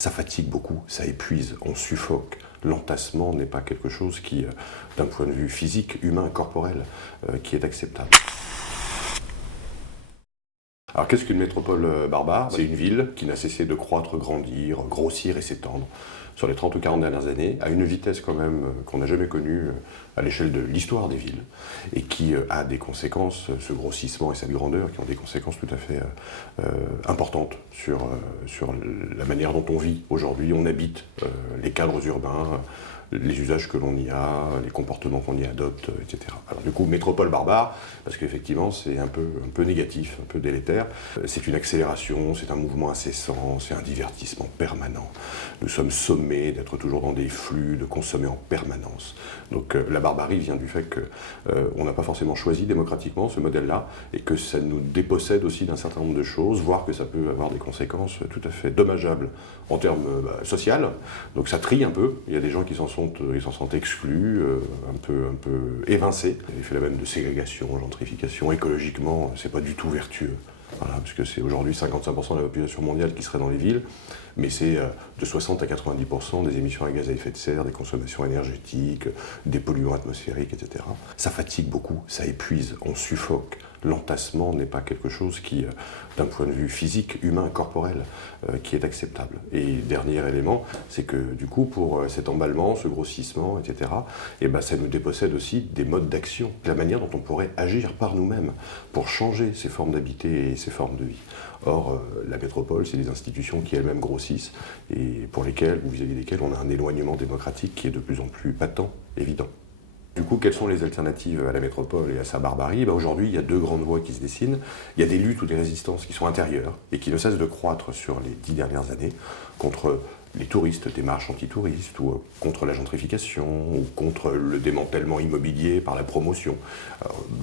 Ça fatigue beaucoup, ça épuise, on suffoque. L'entassement n'est pas quelque chose qui, d'un point de vue physique, humain, corporel, qui est acceptable. Alors qu'est-ce qu'une métropole barbare? C'est une ville qui n'a cessé de croître, grandir, grossir et s'étendre sur les 30 ou 40 dernières années, à une vitesse quand même qu'on n'a jamais connue à l'échelle de l'histoire des villes, et qui a des conséquences, ce grossissement et cette grandeur, qui ont des conséquences tout à fait importantes sur la manière dont on vit aujourd'hui, on habite, les cadres urbains, les usages que l'on y a, les comportements qu'on y adopte, etc. Alors du coup, métropole barbare, parce qu'effectivement c'est un peu négatif, un peu délétère. C'est une accélération, c'est un mouvement incessant, c'est un divertissement permanent. Nous sommes sommés d'être toujours dans des flux, de consommer en permanence. Donc la barbarie vient du fait qu'on n'a pas forcément choisi démocratiquement ce modèle-là, et que ça nous dépossède aussi d'un certain nombre de choses, voire que ça peut avoir des conséquences tout à fait dommageables en termes sociaux. Donc ça trie un peu, il y a des gens qui s'en sont exclus, un peu évincés. Il y a des phénomènes de ségrégation, gentrification, écologiquement, c'est pas du tout vertueux. Voilà, parce que c'est aujourd'hui 55% de la population mondiale qui serait dans les villes, mais c'est de 60 à 90% des émissions à gaz à effet de serre, des consommations énergétiques, des polluants atmosphériques, etc. Ça fatigue beaucoup, ça épuise, on suffoque. L'entassement n'est pas quelque chose qui, d'un point de vue physique, humain, corporel, qui est acceptable. Et dernier élément, c'est que du coup, pour cet emballement, ce grossissement, etc., ça nous dépossède aussi des modes d'action, la manière dont on pourrait agir par nous-mêmes pour changer ces formes d'habiter et ces formes de vie. Or, la métropole, c'est des institutions qui elles-mêmes grossissent et pour lesquelles, ou vis-à-vis desquelles, on a un éloignement démocratique qui est de plus en plus patent, évident. Du coup, quelles sont les alternatives à la métropole et à sa barbarie? Aujourd'hui, il y a deux grandes voies qui se dessinent. Il y a des luttes ou des résistances qui sont intérieures et qui ne cessent de croître sur les 10 dernières années contre les touristes, des marches anti-touristes, ou contre la gentrification, ou contre le démantèlement immobilier par la promotion.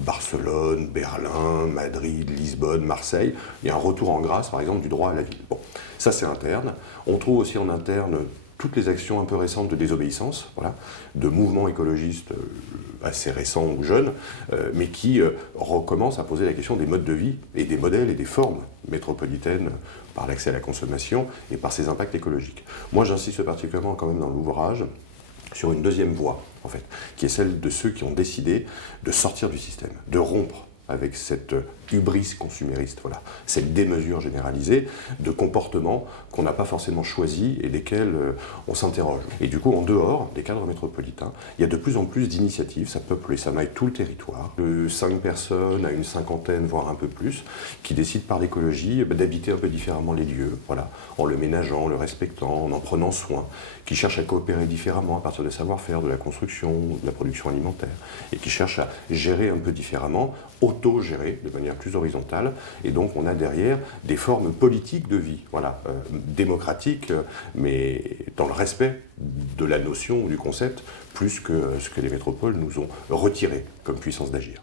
Barcelone, Berlin, Madrid, Lisbonne, Marseille, il y a un retour en grâce, par exemple, du droit à la ville. Bon, ça c'est interne. On trouve aussi en interne toutes les actions un peu récentes de désobéissance, voilà, de mouvements écologistes assez récents ou jeunes, mais qui recommencent à poser la question des modes de vie et des modèles et des formes métropolitaines par l'accès à la consommation et par ses impacts écologiques. Moi, j'insiste particulièrement quand même dans l'ouvrage sur une deuxième voie, en fait, qui est celle de ceux qui ont décidé de sortir du système, de rompre avec cette hubris consumériste, voilà, cette démesure généralisée de comportements qu'on n'a pas forcément choisis et desquels on s'interroge. Et du coup, en dehors des cadres métropolitains, il y a de plus en plus d'initiatives, ça peuple et ça maille tout le territoire, de 5 personnes à une cinquantaine, voire un peu plus, qui décident par l'écologie d'habiter un peu différemment les lieux, voilà, en le ménageant, en le respectant, en prenant soin, qui cherchent à coopérer différemment à partir des savoir-faire, de la construction, de la production alimentaire, et qui cherchent à gérer un peu différemment, auto-gérer de manière plus horizontale, et donc on a derrière des formes politiques de vie, voilà, démocratiques, mais dans le respect de la notion ou du concept, plus que ce que les métropoles nous ont retiré comme puissance d'agir.